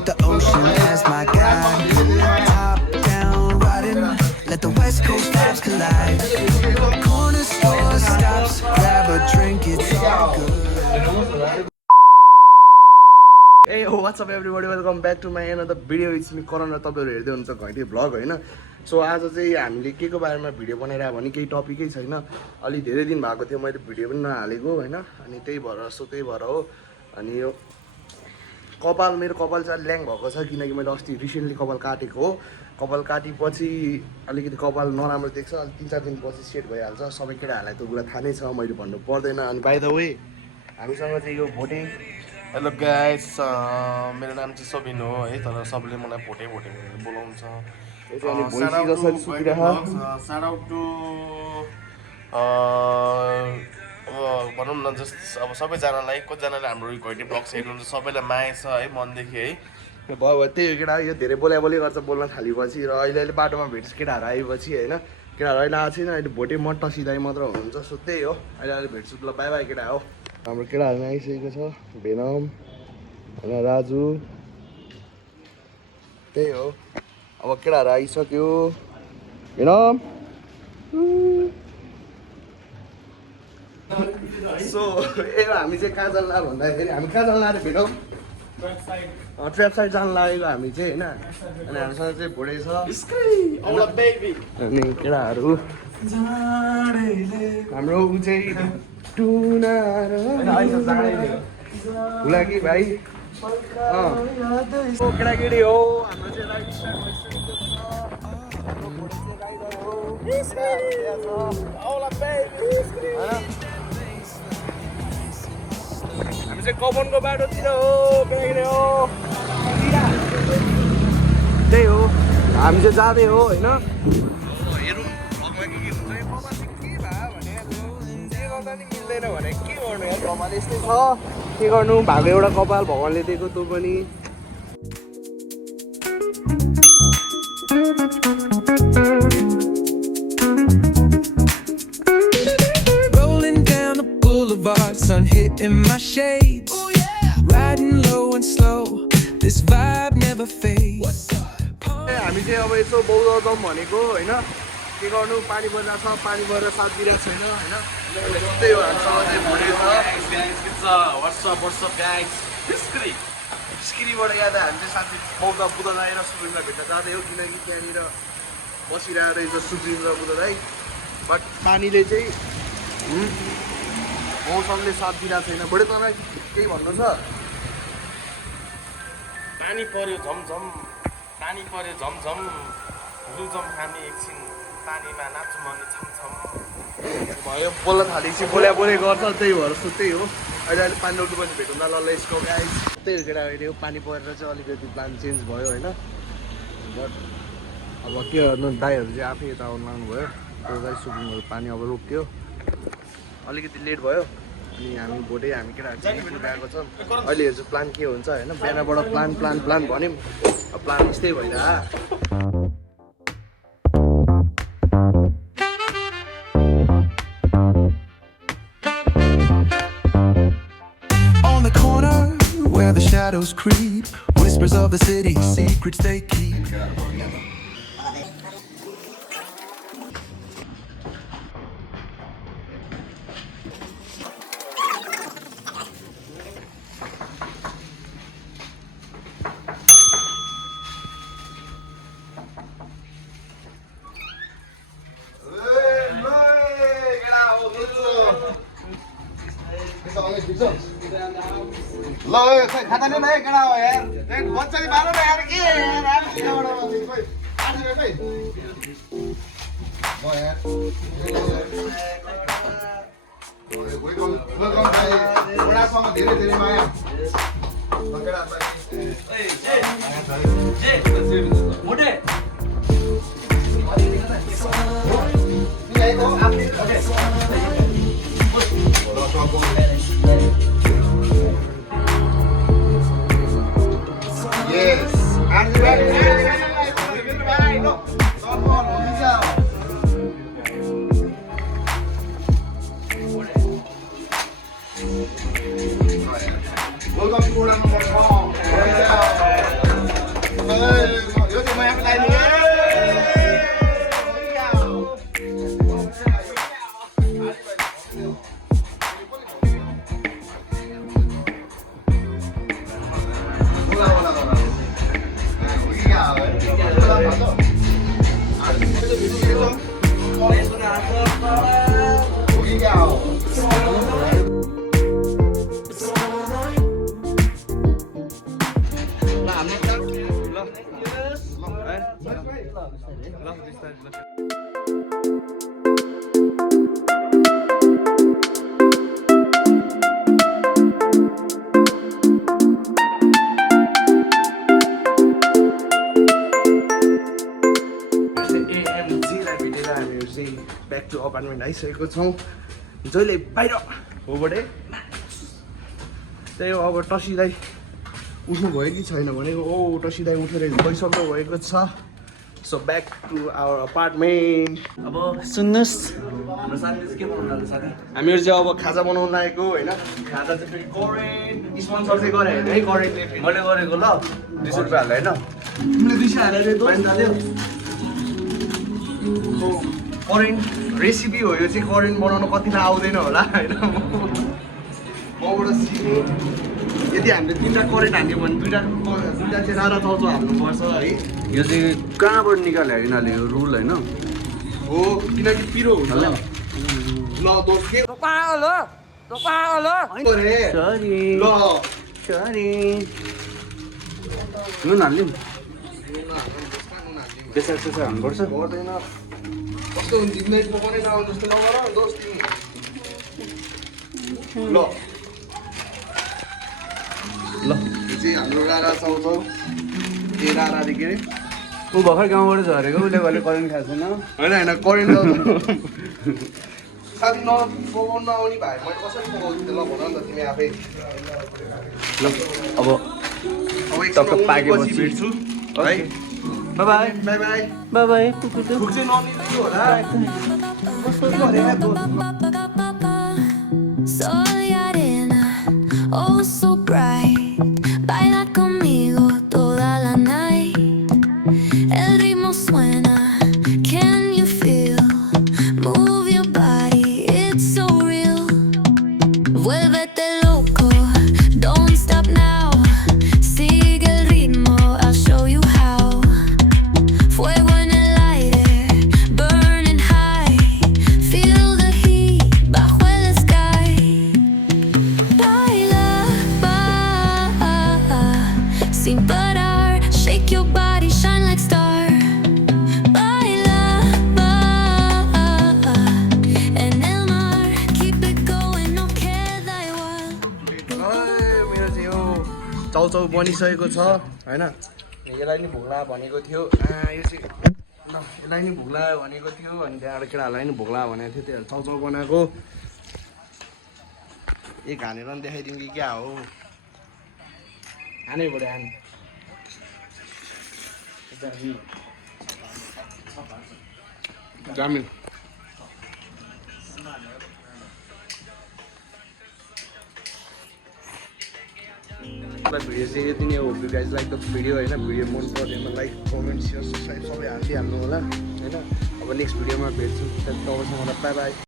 with the ocean as my guide. Top down riding, let the west coast vibes collide. Corner store stops, grab a drink, it's all good. Hey, what's up everybody, welcome back to my another video. It's me Karan र तपाईहरु हेर्दै हुनुहुन्छ घैँटे vlog हैन. So आज चाहिँ हामीले के को बारेमा भिडियो बनाइरा भने केही टपिकै छैन. अलि धेरै दिन भएको थियो मैले भिडियो पनि नहालेको हैन. अनि त्यही भएर हो. अनि यो कपाल मेरो कपाल चाहिँ ल्याङ भएको छ किनकि मैले अस्ति रिसेन्टली कपाल काटेको हो. कपाल काटेपछि अलिकति कपाल नराम्रो देख्छ. अलि 3-4 दिनपछि सेट भइहाल्छ. सबै केटाहरुलाई त कुरा थाहा नै छ, मैले भन्नु पर्दैन. अनि बाइ द वे हामीसँग चाहिँ यो भोटे. हेलो गाइस, मेरो नाम चाहिँ सबिन हो है, तर सबले मलाई भोटे बोलाउँछ. साउट आउट टु भनौँ न जस्ट अब सबैजनालाई, कतिजनाले हाम्रो घैँटे ब्लग्स हेर्नुहुन्छ सबैलाई माया छ है मनदेखि है. भयो त्यही हो केटा, यो धेरै बोली गर्छ बोल्न थालेपछि र अहिले बाटोमा भेट्छ केटाहरू आएपछि होइन. केटाहरू अहिले आएको छैन, अहिले भोटे मट्टा सिधाइ मात्र हुनुहुन्छ. सो त्यही हो, अहिले भेट्छु. ल बाई बाई केटा हो. हाम्रो केटाहरूमा आइसकेको छ भेनम होइन, राजु. त्यही हो, अब केटाहरू आइसक्यो. भेनम सो हामी चाहिँ कहाँ जानु लाग्यो भन्दाखेरि हामी कहाँ जानु लाग्यो भेनम? ट्र्याप साइड जानु लागेको हामी चाहिँ होइन. अनि हामीसँग चाहिँ भोटे छ अनि केटाहरू हाम्रो ऊ चाहिँ हुलाकी भाइ केटाकेटी हो. हाम्रो चाहिँ राइड स्टार्ट भइसकेको छ. हामी चाहिँ कपनको बाटोतिर हो. केटाकेटी हो, त्यही हो हामी चाहिँ जाँदै हो होइन. हेरौँ भ्लगमा के हुन्छ. यो कपाल चाहिँ के भयो भने के गर्दा नि मिल्दैन भने के गर्नु यार. कपाल यस्तै छ, के गर्नु. भएको एउटा कपाल भगवान्ले दिएको तँ पनि. Rolling down the boulevard, sun hitting my shades. Oh yeah, riding low and slow, this vibe never fades. हामी चाहिँ अब यसो बौद्ध जाउँ भनेको होइन. के गर्नु, पानी बजार छ, पानी बजार साथ दिइरहेको छैन होइन. त्यही हो, हामीसँग चाहिँ भोटे छ. स्क्रिबाट याद हामी चाहिँ साथी बौद्ध बुद्ध दाई र सुब्रिमलाई भेट्न जाँदै हो किनकि त्यहाँनिर बसिरहेको रहेछ सुब्रिम र बुद्ध दाई. बट पानीले चाहिँ मौसमले साथ दिइरहेको छैन. बढी तपाईँ केही भन्नु छ? पानी पर्यो झमझम, पानी पर्यो झमझम, लुजम खाने एकछिन पानीमा नाच्छु भने छमछम भयो. बोल्न थालेपछि बोले गर्छ. त्यही भएर त्यही हो. अहिले पानी लौटु पनि भेटौँ न. ल यसको गाइस त्यही हो केटाकेटी हो. पानी परेर चाहिँ अलिकति प्लान चेन्ज भयो होइन. बट अब के गर्नु, दाईहरू चाहिँ आफै यता आउनु लाग्नुभयो. त्यो दाई सुब्रिमहरू पानी अब रोक्यो, अलिकति लेट भयो. अनि हामी भोटे हामी केटाहरू चाहिँ गएको छ. अहिले हेर्छु प्लान के हुन्छ होइन. बिहानबाट प्लान भन्यौँ, अब प्लान यस्तै भइरहेको. On the corner where the shadows creep, whispers of the city, secrets they keep. ल खै खाता नि है केटा हो यार. बच्चा नि मार्नु न यार. के यार धेरै माया. Yes. Welcome to Kuala Lumpur. ल बिस्तारै ल एएमजीलाई भेटेर हामीहरू चाहिँ ब्याक टु अपार्टमेन्ट आइसकेको छौँ जहिले बाहिर होबाटै त्यही हो अब टसीलाई उठ्नु भयो कि छैन भनेको ओ टसीलाई उठेर गइसक्नु भएको छ so back to our apartment अब सुन्नुहोस् हाम्रो साथीले चाहिँ के बनाउनु लाग्यो साथी हामीहरू चाहिँ अब खाजा बनाउनु लागेको होइन खाजा चाहिँ फेरि करेन्ट स्पोन्सर चाहिँ गरे होइन है करेन्टले फेरि मैले गरेको ल 200 रुपियाँ हाल्दा होइन तिमीले 200 हालेर दोकान थाल्यो करेन्ट रेसिपी हो यो चाहिँ करेन्ट बनाउनु कतिलाई आउँदैन होला होइन मबाट सिक्नु यदि हामीले 3टा करेन्ट हाल्यो भने 2टा चाहिँ रारा चाउचाउ हाल्नुपर्छ है यो चाहिँ कहाँबाट निकाल्यो यिनीहरूले यो रुल होइन हो किनकि पिरो हुन्छ ल दोस्त के गरे? सरी ल सरी नुन हाल्यो बेसार सेसार हाल्नुपर्छ गर्दैन कस्तो हुन्छ जिन्दगी पकाउनै नआउनु जस्तो नगर दोस्त तिमी ल ल यो चाहिँ हाम्रो रारा चाउचाउ ए राराले के अरे ऊ भर्खर गाउँबाट झरेको उसले कहिले करेन्ट खाएको छैन होइन होइन करेन्ट साथी पकाउनु नआउने भाइ मैले कसरी पकाउँछु ल भन नि त तिमी आफै ल अब अब टक्क एकछिन पाकेपछि भेट्छु है by by by by by by पुग्छु भुक चाहिँ ननिस्नु होला Sol y arena, oh so bright. Baila conmigo toda la night. El ritmo suena, can you feel? Move your body, it's so real. Vuélvete loco, don't stop now. Sigue el ritmo, I'll show you how. Fuego en el aire, burning high. Feel the heat bajo el sky. Baila, sin parar. Shake your body, shine like star. Baila, en el mar. Keep it going, no queda igual. मेरो चाहिँ यो चाउचाउ बनिसकेको छ होइन यसलाई नि भोक लाग्यो भनेको थियो यो चाहिँ ल यसलाई नि भोक लाग्यो भनेको थियो अनि त्यहाँबाट केटाहरूलाई नि भोक लाग्यो भनेको थियो त्यही चाउचाउ बनाएको एक हानेर पनि देखाइदिउँ कि क्या हो हानै पऱ्यो हान जामिन भिडियो चाहिँ यति नै हो you guys like the video होइन भिडियो मन परेन लाइक कमेन्ट सेयर सब्सक्राइब सबै हालिदिइहाल्नु होला होइन अब नेक्स्ट भिडियोमा भेट्छु तबसम्म बाई बाई